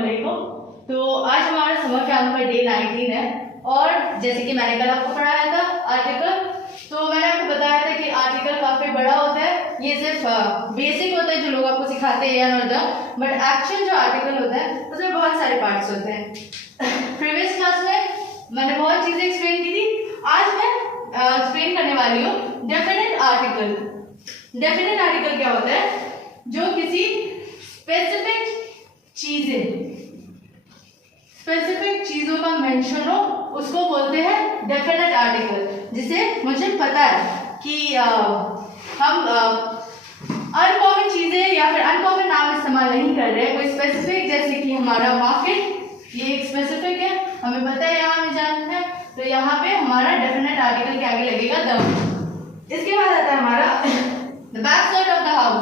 अस्सलामुअलैकुम। तो आज हमारा समर कैंप का डे 19 है और जैसे कि मैंने कल आपको पढ़ाया था आर्टिकल, तो मैंने आपको बताया था कि आर्टिकल काफ़ी बड़ा होता है। ये सिर्फ बेसिक होता है जो लोग आपको सिखाते हैं या नॉट, बट एक्चुअल जो आर्टिकल होता है उसमें बहुत सारे पार्ट्स होते हैं। प्रीवियस क्लास में मैंने बहुत चीज़ें एक्सप्लेन की थी, आज मैं एक्सप्लेन करने वाली हूँ डेफिनेट आर्टिकल। डेफिनेट आर्टिकल क्या होता है? जो किसी स्पेसिफिक चीजों का मेंशन हो उसको बोलते हैं डेफिनेट आर्टिकल। जिसे मुझे पता है कि हम अनकॉमन चीजें या फिर अनकॉमन नाम इस्तेमाल नहीं कर रहे हैं, कोई स्पेसिफिक, जैसे कि हमारा मार्केट, ये एक स्पेसिफिक है, हमें पता है, यहाँ हमें जानना है, तो यहाँ पे हमारा डेफिनेट आर्टिकल के आगे लगेगा द। इसके बाद आता है हमारा the back side of the house,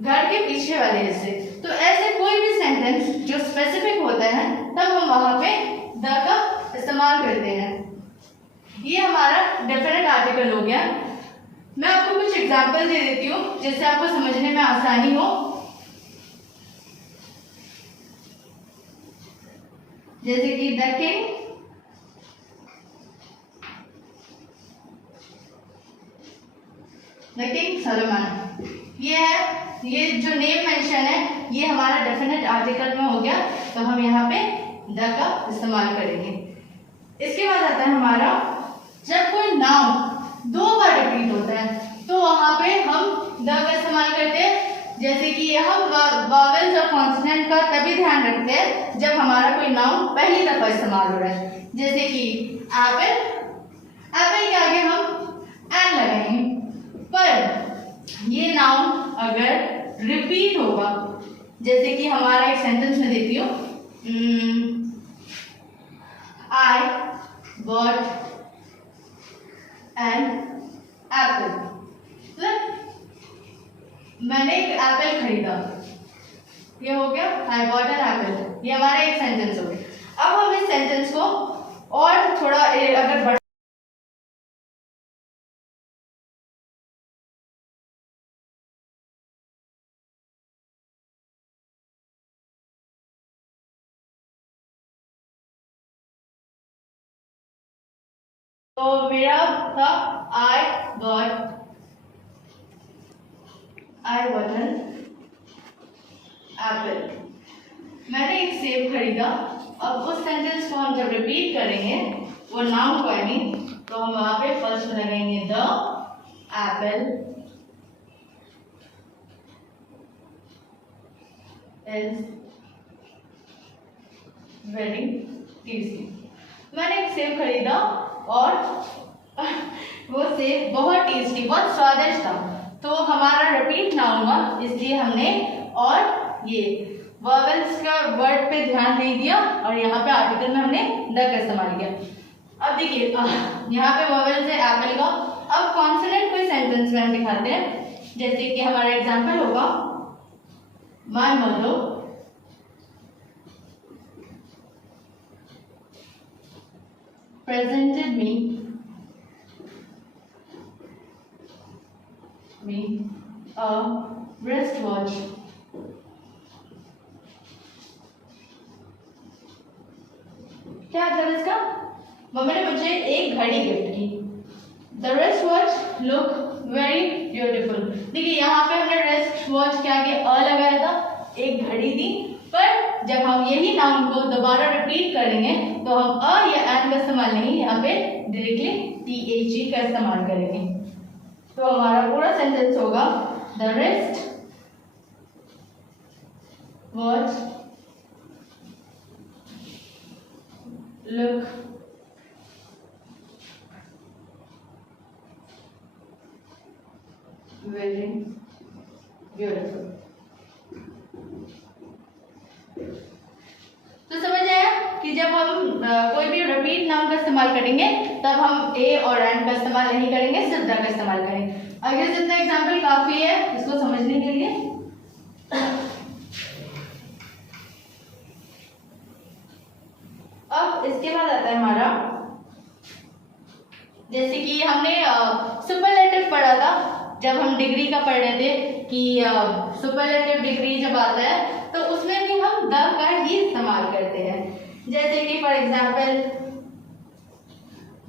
घर के पीछे वाले हिस्से। तो ऐसे कोई भी सेंटेंस जो स्पेसिफिक होता है तब हम वहां पे द का इस्तेमाल करते हैं। ये हमारा डेफिनेट आर्टिकल हो गया। मैं आपको कुछ एग्जांपल दे देती हूँ जिससे आपको समझने में आसानी हो। जैसे कि द किंग सलोमन, ये जो नेम मेंशन है ये हमारा डेफिनेट आर्टिकल में हो गया, तो हम यहाँ पे द का इस्तेमाल करेंगे। इसके बाद आता है हमारा जब कोई नाउन दो बार रिपीट होता है तो वहां पे हम द का इस्तेमाल करते हैं। जैसे कि हम वॉवेल्स और कॉन्सोनेंट का तभी ध्यान रखते हैं जब हमारा कोई नाउन पहली दफा इस्तेमाल हो रहा है। जैसे कि एप्पल, एप्पल के आगे हम एन लगाएंगे, पर ये नाउन अगर रिपीट होगा, जैसे कि हमारा एक सेंटेंस में देती हूँ, आई बॉट एन एप्पल, मैंने एक एप्पल खरीदा, ये हो गया आई बॉट एन एप्पल, ये हमारा एक सेंटेंस हो गया। अब हम इस सेंटेंस को और थोड़ा अगर बढ़ा तो मेरा था आई बॉट एन एप्पल, मैंने एक सेब खरीदा। अब उस सेंटेंस को हम जब रिपीट करेंगे वो नाउन को, आई मीन, तो हम वहां पे फर्स्ट में लगाएंगे the Apple is very tasty. मैंने एक सेब खरीदा और वो सेब बहुत टेस्टी, बहुत स्वादिष्ट था, तो हमारा रिपीट नाउन हुआ, इसलिए हमने और ये वॉवेल्स का वर्ड पे ध्यान नहीं दिया और यहाँ पे आर्टिकल में हमने द का इस्तेमाल किया। अब देखिए यहाँ पे वॉवेल्स है एप्पल का। अब कॉन्सोनेंट कोई सेंटेंस में हम दिखाते हैं, जैसे कि हमारा एग्जाम्पल होगा my mother presented me a wristwatch. क्या मतलब इसका? मम्मी ने मुझे एक घड़ी गिफ्ट की। The wristwatch look very beautiful. देखिए यहाँ पे हमने wristwatch के आगे अ लगाया था, एक घड़ी दी, पर जब हम यही नाउन को दोबारा रिपीट करेंगे तो हम अ या एन का इस्तेमाल नहीं, यहाँ पे डायरेक्टली THE का इस्तेमाल करेंगे। तो हमारा पूरा सेंटेंस होगा the wrist watch look very beautiful। तो समझ आया कि जब हम कोई भी रिपीट नाउन का इस्तेमाल करेंगे तब हम ए और एन का इस्तेमाल नहीं करेंगे, सिर्फ द का इस्तेमाल करेंगे। अगर जितना एग्जाम्पल काफी है इसको समझने के लिए। अब इसके बाद आता है हमारा, जैसे कि हमने सुपरलेटिव पढ़ा था जब हम डिग्री का पढ़ रहे थे कि सुपरलेटिव डिग्री जब आता है तो उसमें भी हम द का ही इस्तेमाल करते हैं। जैसे कि for example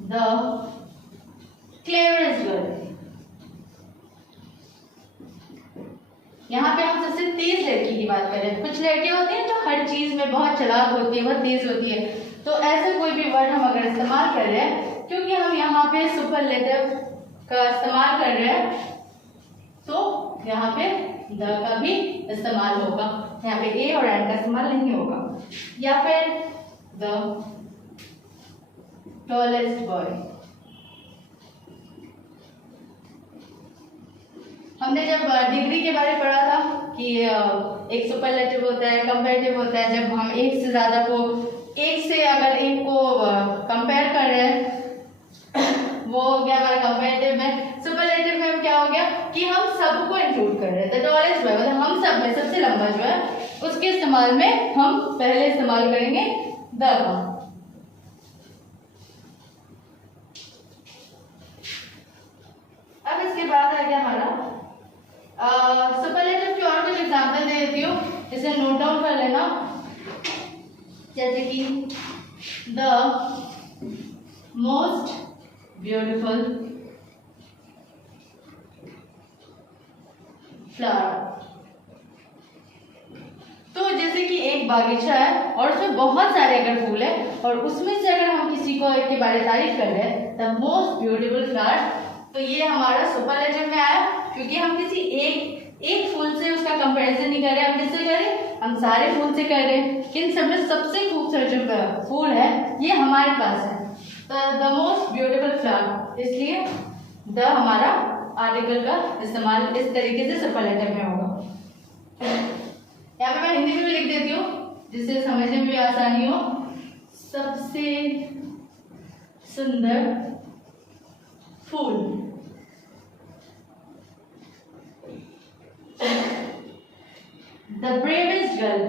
the cleverest girl, यहाँ पे हम सबसे तेज लड़की की बात कर रहे हैं। कुछ लड़कियां होती हैं जो हर चीज में बहुत चालाक होती है, बहुत तेज होती है, तो ऐसे कोई भी वर्ड हम अगर इस्तेमाल कर रहे हैं, क्योंकि हम यहाँ पे सुपरलेटिव का इस्तेमाल कर रहे हैं, तो यहाँ पे द का भी इस्तेमाल होगा, यहाँ पे ए और एंड का इस्तेमाल नहीं होगा। या फिर द टॉलेस्ट बॉय, हमने जब डिग्री के बारे में पढ़ा था कि एक सुपरलेटिव होता है, कंपैरेटिव होता है, जब हम एक से ज्यादा को, एक से अगर एक को कंपेयर कर रहे हैं, वो हो गया हमारा कंपैरेटिव में। सुपरलेटिव में क्या हो गया कि हम सबको इंक्लूड कर रहे हैं। द टॉलेस्ट बॉय मतलब हम सब में सबसे लंबा जो है, उसके इस्तेमाल में हम पहले इस्तेमाल करेंगे द का। अब इसके बाद आ गया हमारा सुपरलेटिव की और कुछ एग्जाम्पल दे देती हूँ, इसे नोट डाउन कर लेना। जैसे कि द मोस्ट ब्यूटिफुल फ्लावर। तो जैसे कि एक बागीचा है और उसमें बहुत सारे अगर फूल है, और उसमें से अगर हम किसी को एक के बारे में तारीफ कर रहे हैं, द मोस्ट ब्यूटीफुल फ्लावर, तो ये हमारा सुपरलेटिव में आया, क्योंकि हम किसी एक फूल से उसका कंपैरिजन नहीं कर रहे, हम किससे कर रहे हैं, हम सारे फूल से कर रहे हैं। किन सब में सबसे खूबसूरत जो फूल है ये हमारे पास है, तो द मोस्ट ब्यूटीफुल फ्लावर, इसलिए द हमारा आर्टिकल का इस्तेमाल इस तरीके से सुपरलेटिव में होगा। यहाँ पे मैं हिंदी में भी लिख देती हूँ जिससे समझने में भी आसानी हो। सबसे सुंदर फूल, द ब्रेवेस्ट गर्ल,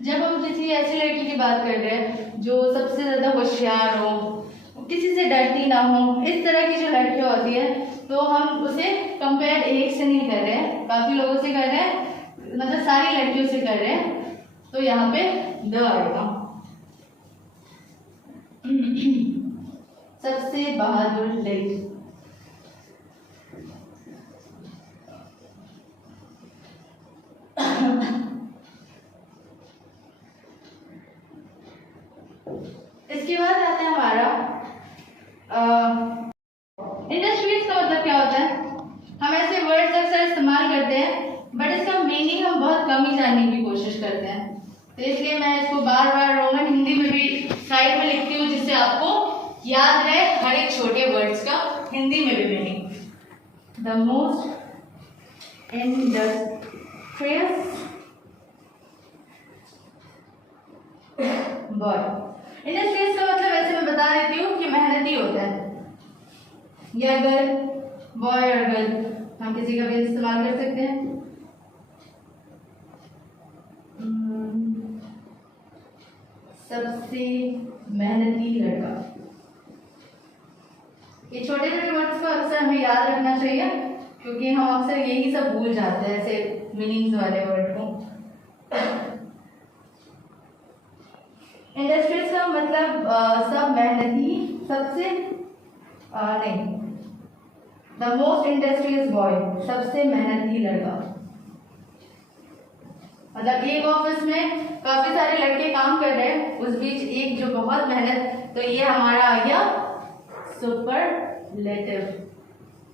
जब हम किसी ऐसी लड़की की बात कर रहे हैं जो सबसे ज्यादा होशियार हो, किसी से डरती ना हो, इस तरह की जो लड़कियां होती है, तो हम उसे कंपेयर एक से नहीं कर रहे हैं, काफी लोगों से कर रहे हैं, मतलब सारी लड़कियों से कर रहे हैं, तो यहाँ पे द आएगा। सबसे बहादुर लड़की, इसके बाद आता है हमारा इंडस्ट्रीज का मतलब क्या होता है। हम ऐसे वर्ड्स अक्सर इस्तेमाल करते हैं, बट इसका मीनिंग हम बहुत कम ही जानने की कोशिश करते हैं, तो इसलिए मैं इसको बार बार रोमन हिंदी में भी साइड में लिखती हूँ, जिससे आपको याद रहे हर एक छोटे वर्ड्स का हिंदी में भी meaning. The most industrious boy, industrious का मतलब वैसे मैं बता देती हूँ कि मेहनती होता है, या गर्ल, बॉय और गर्ल हम किसी का भी इस्तेमाल कर सकते हैं। सबसे मेहनती लड़का, ये छोटे छोटे वर्ड्स को अक्सर हमें याद रखना चाहिए, क्योंकि हम अक्सर यही सब भूल जाते हैं ऐसे मीनिंग्स वाले वर्ड को। इंडस्ट्रीज का मतलब सब मेहनती, सबसे नहीं, द मोस्ट इंडस्ट्रियस बॉय, सबसे मेहनती लड़का, मतलब एक ऑफिस में काफी सारे लड़के काम कर रहे हैं, उस बीच एक जो बहुत मेहनत, तो ये हमारा आ गया सुपरलेटिव,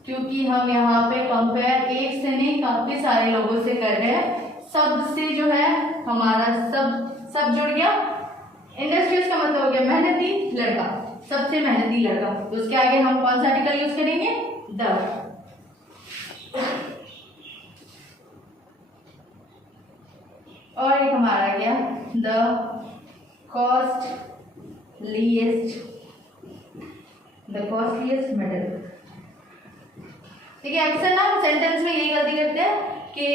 क्योंकि हम यहाँ पे कंपेयर एक से नहीं काफी सारे लोगों से कर रहे हैं, सबसे जो है हमारा सब जुड़ गया। इंडस्ट्रीज का मतलब हो गया मेहनती लड़का, सबसे मेहनती लड़का, तो उसके आगे हम कौन सा आर्टिकल यूज करेंगे, द। और एक हमारा गया द कॉस्टलीस्ट मेटल। ठीक है, अक्सर ना हम सेंटेंस में यही गलती करते हैं कि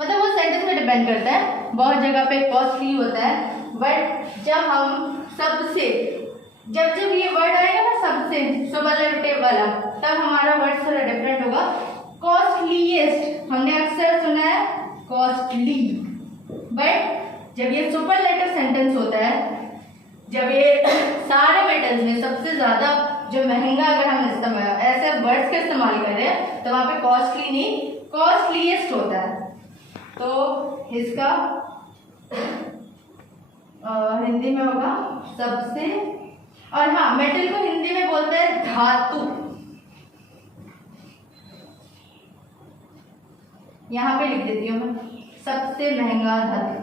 मतलब वो सेंटेंस में डिपेंड करता है, बहुत जगह पे कॉस्टली होता है, बट जब हम सबसे, जब ये वर्ड आएगा ना सबसे सुपरलेटिव वाला, तब हमारा वर्ड थोड़ा डिफरेंट होगा। कॉस्टली जब ये सुपरलेटिव सेंटेंस होता है, जब ये सारे मेटल्स में सबसे ज्यादा जो महंगा अगर हम इस्तेमाल ऐसे वर्ड्स का इस्तेमाल करें तो वहां पे कॉस्टली नहीं कॉस्टलीएस्ट होता है। तो इसका हिंदी में होगा सबसे, और हाँ मेटल को हिंदी में बोलते हैं धातु। यहां पे लिख देती हूँ मैं सबसे महंगा धातु।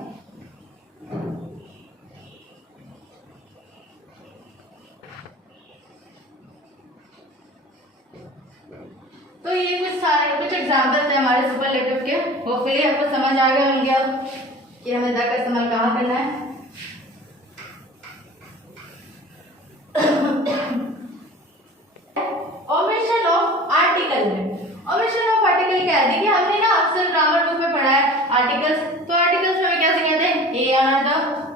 तो ये कुछ एग्जाम्पल्स है हमारे सुपरलेटिव के। होपफुली आपको समझ आ गए होंगे अब कि हमें द का इस्तेमाल कहाँ करना है। ओमिशन ऑफ आर्टिकल में, ओमिशन ऑफ आर्टिकल क्या है? देखिए हमने ना अक्सर ग्रामर बुक में पढ़ा है आर्टिकल्स, तो आर्टिकल्स में क्या कहते हैं A R the,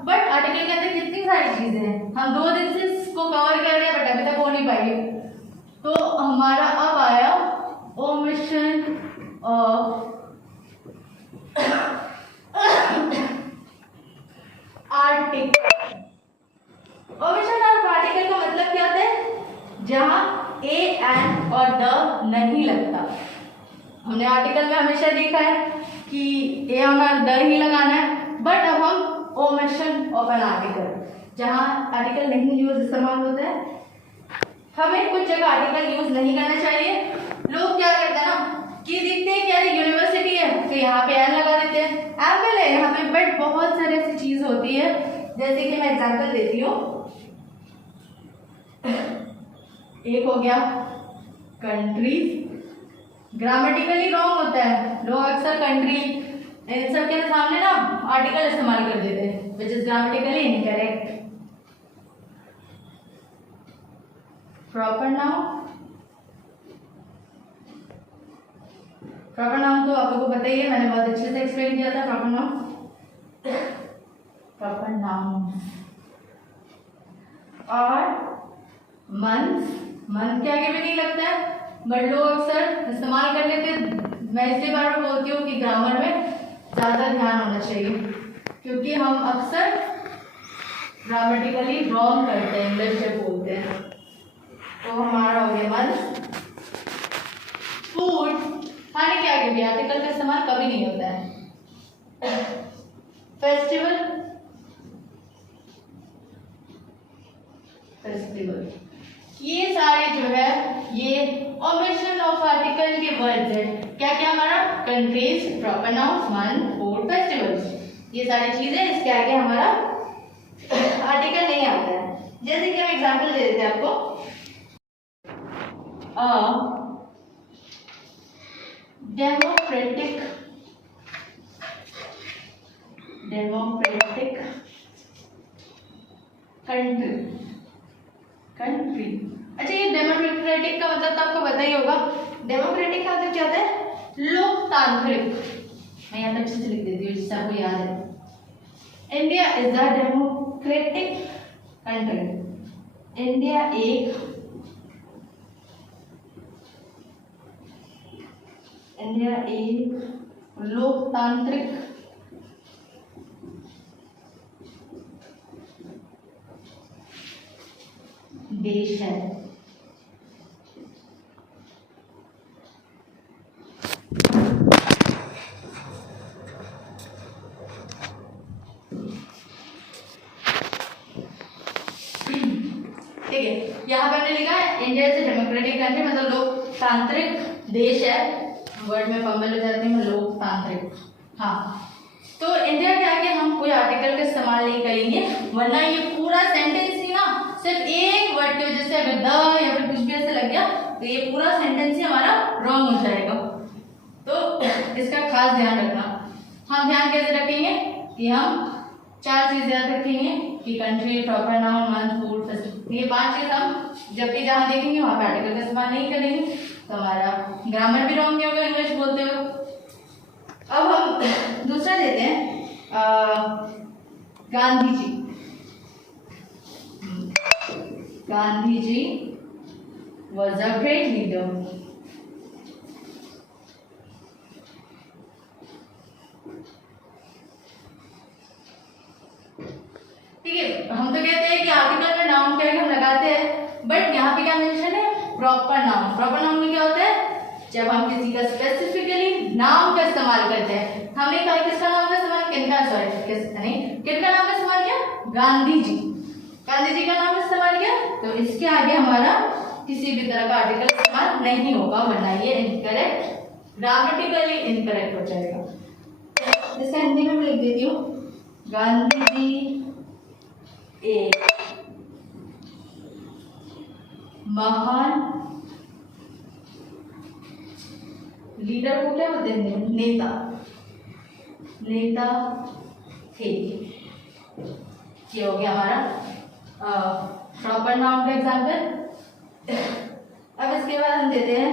but article के अंदर कितनी सारी चीजें हैं, हम 2 दिन से इसको कवर कर रहे हैं बट अभी तक हो नहीं पाई। तो हमारा अब आया omission of article. Omission of article का मतलब क्या होता है? जहां ए एन और द नहीं लगता। हमने आर्टिकल में हमेशा देखा है कि ए और द ही लगाना है, बट अब हम ओमिशन ऑफ एन आर्टिकल, जहां आर्टिकल नहीं यूज इस्तेमाल होता है, हमें कुछ जगह आर्टिकल यूज नहीं करना चाहिए। लोग क्या करते हैं ना कि देखते हैं कि यार यूनिवर्सिटी है तो यहाँ पे एन लगा देते हैं, एप्पल है यहाँ पे, बट बहुत सारी ऐसी चीज होती है, जैसे कि मैं एग्जांपल देती हूँ। एक हो गया कंट्री, ग्रामेटिकली रॉन्ग होता है, लोग अक्सर कंट्री इन सब के सामने ना आर्टिकल इस्तेमाल कर देते हैं which is grammatically incorrect. Proper noun, proper noun तो आप लोगों को पता ही है, मैंने बहुत अच्छे से एक्सप्लेन किया था प्रॉपर नाउन। प्रॉपर नाउन और मंथ, मंथ के आगे भी नहीं लगता है बट लोग अक्सर इस्तेमाल कर लेते हैं। मैं इसलिए बार बार बोलती हूँ कि ग्रामर में ज़्यादा ध्यान होना चाहिए, क्योंकि हम अक्सर ग्रामेटिकली रॉन्ग करते हैं, इंग्लिश में बोलते हैं। तो हमारा हो गया मंथ। फूड, खाने के आगे भी आर्टिकल का इस्तेमाल कभी नहीं होता है। फेस्टिवल, फेस्टिवल, ये सारे जो है ये ओमिशन ऑफ आर्टिकल के वर्ड्स है। क्या क्या हमारा? Countries, proper noun, month, food, festivals, ये सारी चीजें, इसके आगे हमारा आर्टिकल नहीं आता है। जैसे कि हम एग्जांपल दे देते हैं आपको, डेमोक्रेटिक, डेमोक्रेटिक कंट्री, कंट्री। अच्छा ये डेमोक्रेटिक का मतलब तो आपको पता ही होगा। डेमोक्रेटिक का मतलब क्या होता है? लोकतांत्रिक। मैं यहाँ तक अच्छे से लिख देती हूँ जिससे आपको याद है। India is the democratic country. India एक लोकतांत्रिक देश है। ठीक है, यहाँ पर हमने लिखा है इंडिया इज डेमोक्रेटिक कंट्री, मतलब लोकतांत्रिक देश है। वर्ड में फंबल हो जाती है, लोकतांत्रिक। हाँ, तो इंडिया के आगे हम कोई आर्टिकल का इस्तेमाल नहीं करेंगे, वरना ये पूरा सेंटेंस ही ना सिर्फ एक वर्ड की वजह से अगर द या फिर कुछ भी ऐसे लग गया तो ये पूरा सेंटेंस ही हमारा रॉन्ग हो जाएगा। तो इसका खास ध्यान रखना। हम ध्यान कैसे रखेंगे कि हम 4 चीजें याद रखेंगे कि country, proper noun, month, food, festival, ये 5 चीज हम जब भी जहाँ देखेंगे वहाँ पे आर्टिकल का इस्तेमाल नहीं करेंगे, तो हमारा ग्रामर भी रॉन्ग नहीं होगा इंग्लिश बोलते हुए। अब हम दूसरा देते हैं Gandhi ji. Gandhi ji was a great leader. हम तो कहते हैं कि आर्टिकल में नाउन करके हम लगाते हैं, बट यहाँ पे क्या मेंशन है, प्रॉपर नाउन। प्रॉपर नाउन में क्या होता है, जब हम किसी का स्पेसिफिकली नाम का इस्तेमाल करते हैं। हमने कहा किसका नाम का इस्तेमाल, किनका, सॉरी नहीं, किनका नाम का इस्तेमाल किया, गांधी जी, गांधी जी का नाम इस्तेमाल किया, तो इसके आगे हमारा किसी भी तरह का आर्टिकल इस्तेमाल नहीं होगा, वरना ये इनकरेक्ट, ग्रामेटिकली इनकरेक्ट हो जाएगा। इसका हिंदी में मैं लिख देती हूँ, गांधी जी एक महान लीडर को क्या बोलते हैं, नेता, नेता थे। ये हो गया हमारा प्रॉपर नाउन का एग्जाम्पल। अब इसके बाद हम देते हैं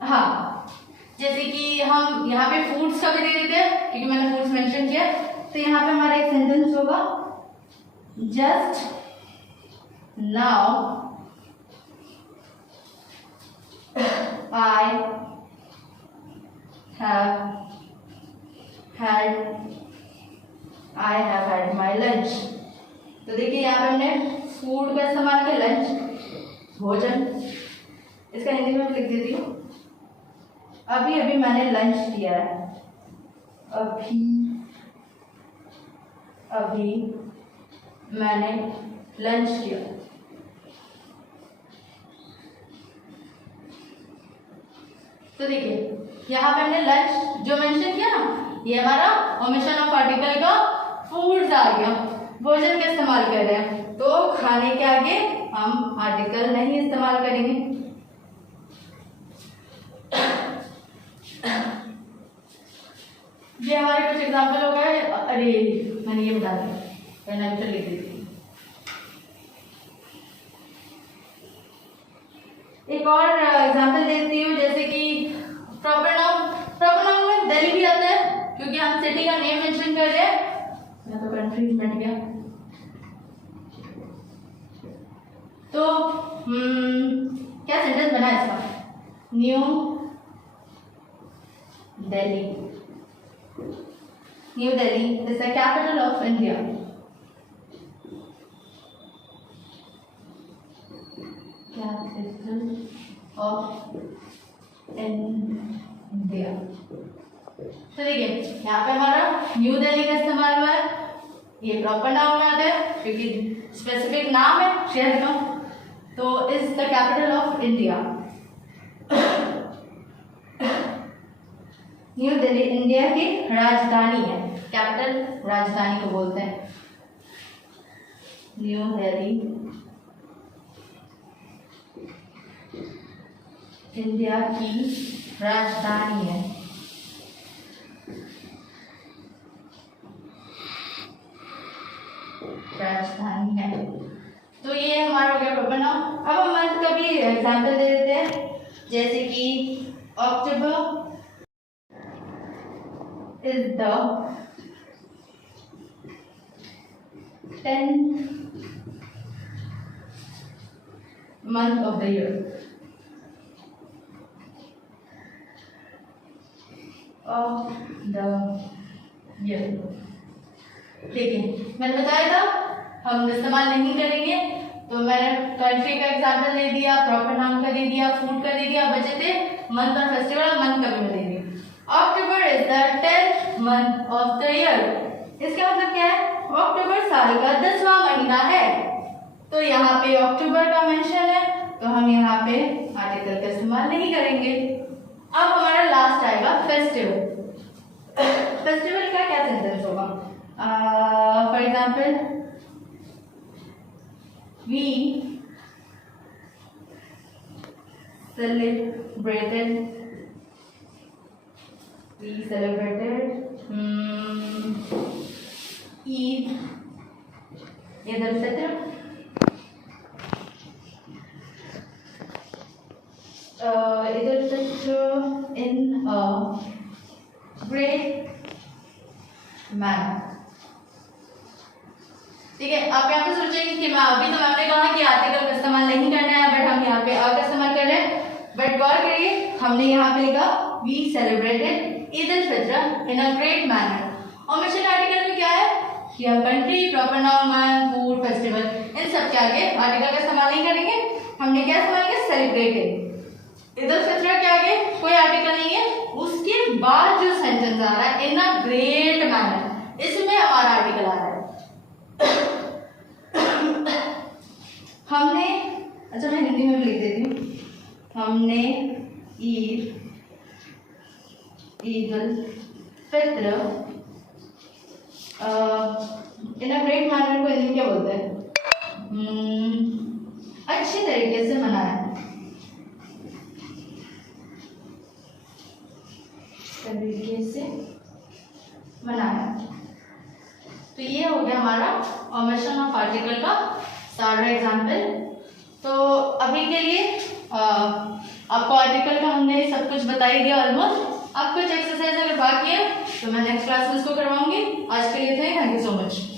हाँ, जैसे कि हम यहाँ पे फूड्स का भी दे देते हैं, क्योंकि मैंने फूड्स मेंशन किया, तो यहाँ पे हमारा एक सेंटेंस होगा, just now I have had my lunch। तो देखिए यहाँ पे हमने फूड का इस्तेमाल किया, लंच भोजन। इसका हिंदी में लिख देती हूँ, अभी अभी मैंने लंच किया है, अभी अभी मैंने लंच किया। तो देखिए यहाँ पे हमने लंच जो मेंशन किया ना, ये हमारा ओमिशन ऑफ आर्टिकल का फूड्स आ गया, भोजन का इस्तेमाल कर रहे हैं, तो खाने के आगे हम आर्टिकल नहीं इस्तेमाल करेंगे। ये हमारे कुछ एग्जाम्पल हो गए। अरे मैंने ये बता दिया, मैंने अभी तो लिख दी थी। एक और एग्जाम्पल देती हूँ, जैसे कि प्रॉपर नाउन में दिल्ली भी आता है, क्योंकि हम सिटी का नेम मेंशन कर रहे हैं, या तो कंट्रीज मिट गया। तो क्या सेंटेंस बना है इसका, new Delhi, new Delhi is the capital of India. Capital of India. तो देखिए यहाँ पे हमारा न्यू दिल्ली का इस्तेमाल हुआ है, ये प्रॉपर नाउन में आता है, क्योंकि स्पेसिफिक नाम है शहर का, तो is the capital of India. New Delhi India की राजधानी है, कैपिटल राजधानी को बोलते हैं, न्यू दिल्ली इंडिया की राजधानी है। राजधानी है। तो ये हमारा हो गया प्रॉपर नाउन। अब हम मंथ का भी एग्जाम्पल दे देते हैं, जैसे कि October is the 10th month of the year of the year। देखिए मैंने बताया था हम इस्तेमाल नहीं करेंगे, तो मैंने कंट्री का एग्जाम्पल दे दिया, प्रॉपर नाउन का दे दिया, फूड का दे दिया, बचे थे मंथ और फेस्टिवल, मंथ का भी मैं दे दिया। October is the 10th month of the year। इसका मतलब क्या है, अक्टूबर साल का 10वां महीना है, तो यहाँ पे अक्टूबर का मेंशन है, तो हम यहाँ पे आर्टिकल का इस्तेमाल नहीं करेंगे। अब हमारा लास्ट आएगा फेस्टिवल। फेस्टिवल का क्या सेंटेंस होगा, for example we celebrated Eid al-Fitr in a great manner। ठीक है, आप यहाँ पे सोचेंगे कि मैं अभी तो मैंने कहा कि आर्टिकल का इस्तेमाल नहीं करना है, बट हम यहाँ पे आ का इस्तेमाल कर रहे हैं। बट गौर करिए, हमने यहाँ पे लिखा we celebrated Eid ul Fitr in a great manner. Omission article में क्या है कि हम country, proper noun, man, food, festival, इन सब के आगे आर्टिकल का इस्तेमाल नहीं करेंगे। हमने क्या इस्तेमाल किया, सेलिब्रेटेड। ईद उल फित्र के आगे कोई आर्टिकल नहीं है, उसके बाद जो सेंटेंस आ रहा है इन अ ग्रेट मैनर, इसमें हमारा आर्टिकल आ रहा है। हमने, अच्छा मैं हिंदी में भी लिख देती हूँ, हमने Eid ul Fitr in a great manner को हिंदी में क्या बोलते हैं, अच्छे तरीके से मनाया, तरीके से मनाया। तो ये हो गया हमारा ओमिशन ऑफ आर्टिकल का सारा एग्जाम्पल। तो अभी के लिए आपको आर्टिकल का हमने सब कुछ बता ही दिया ऑलमोस्ट। अब कुछ एक्सरसाइज अगर बाकी है तो मैं नेक्स्ट क्लास में उसको करवाऊंगी। आज के लिए थैंक यू सो मच।